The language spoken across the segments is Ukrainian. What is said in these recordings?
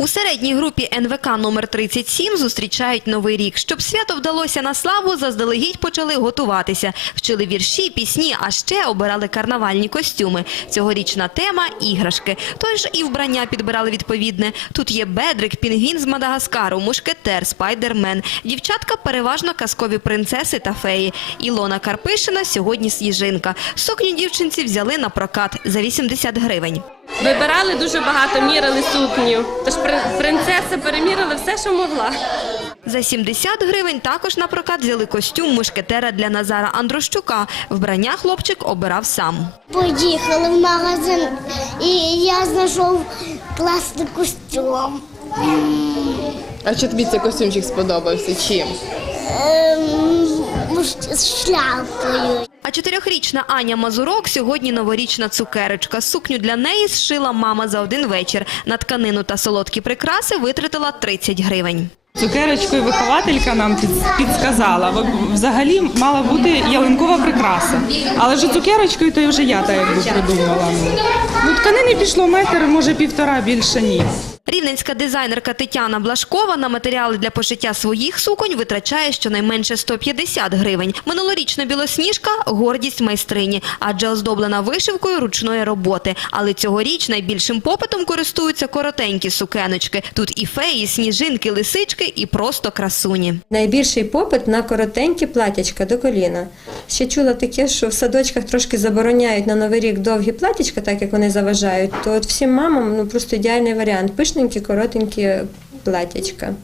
У середній групі НВК номер 37 зустрічають новий рік. Щоб свято вдалося на славу, заздалегідь почали готуватися. Вчили вірші, пісні, а ще обирали карнавальні костюми. Цьогорічна тема – іграшки. Тож і вбрання підбирали відповідне. Тут є бедрик, пінгвін з Мадагаскару, мушкетер, спайдермен. Дівчатка переважно казкові принцеси та феї. Ілона Карпишина сьогодні сніжинка. Сукню дівчинці взяли на прокат за 80 гривень. Вибирали дуже багато, мірили сукню. Тож принцеса перемірила все, що могла. За 70 гривень також на прокат взяли костюм мушкетера для Назара Андрощука. Вбрання хлопчик обирав сам. Поїхали в магазин і я знайшов класний костюм. А чи тобі цей костюмчик сподобався? Чим? Ем, з шляпою. А чотирьохрічна Аня Мазурок сьогодні новорічна цукерочка. Сукню для неї зшила мама за один вечір. На тканину та солодкі прикраси витратила 30 гривень. Цукерочкою вихователька нам під- підсказала. Взагалі мала бути ялинкова прикраса. Але вже цукерочкою то вже я так якби придумала. Ну, тканини пішло метр, може півтора, більше ні. Рівненська дизайнерка Тетяна Блашкова на матеріали для пошиття своїх суконь витрачає щонайменше 150 гривень. Минулорічна білосніжка – гордість майстрині, адже оздоблена вишивкою ручної роботи. Але цьогоріч найбільшим попитом користуються коротенькі сукеночки. Тут і феї, і сніжинки, лисички, і просто красуні. Найбільший попит на коротенькі платячка до коліна. Ще чула таке, що в садочках трошки забороняють на новий рік довгі платячка, так як вони заважають. То от всім мамам ну просто ідеальний варіант. Пишненькі, коротенькі платячка.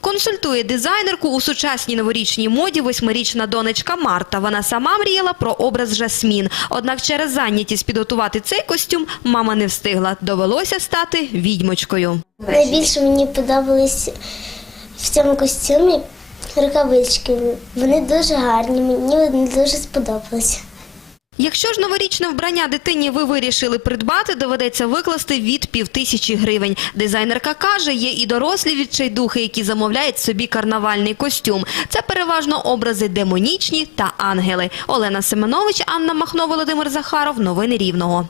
Консультує дизайнерку у сучасній новорічній моді восьмирічна донечка Марта. Вона сама мріяла про образ Жасмін. Однак через зайнятість підготувати цей костюм мама не встигла. Довелося стати відьмочкою. Найбільше мені подобались в цьому костюмі рукавички. Вони дуже гарні, мені вони дуже сподобалися. Якщо ж новорічне вбрання дитині ви вирішили придбати, доведеться викласти від півтисячі гривень. Дизайнерка каже, є і дорослі відчайдухи, які замовляють собі карнавальний костюм. Це переважно образи демонічні та ангели. Олена Семенович, Анна Махно, Володимир Захаров. Новини Рівного.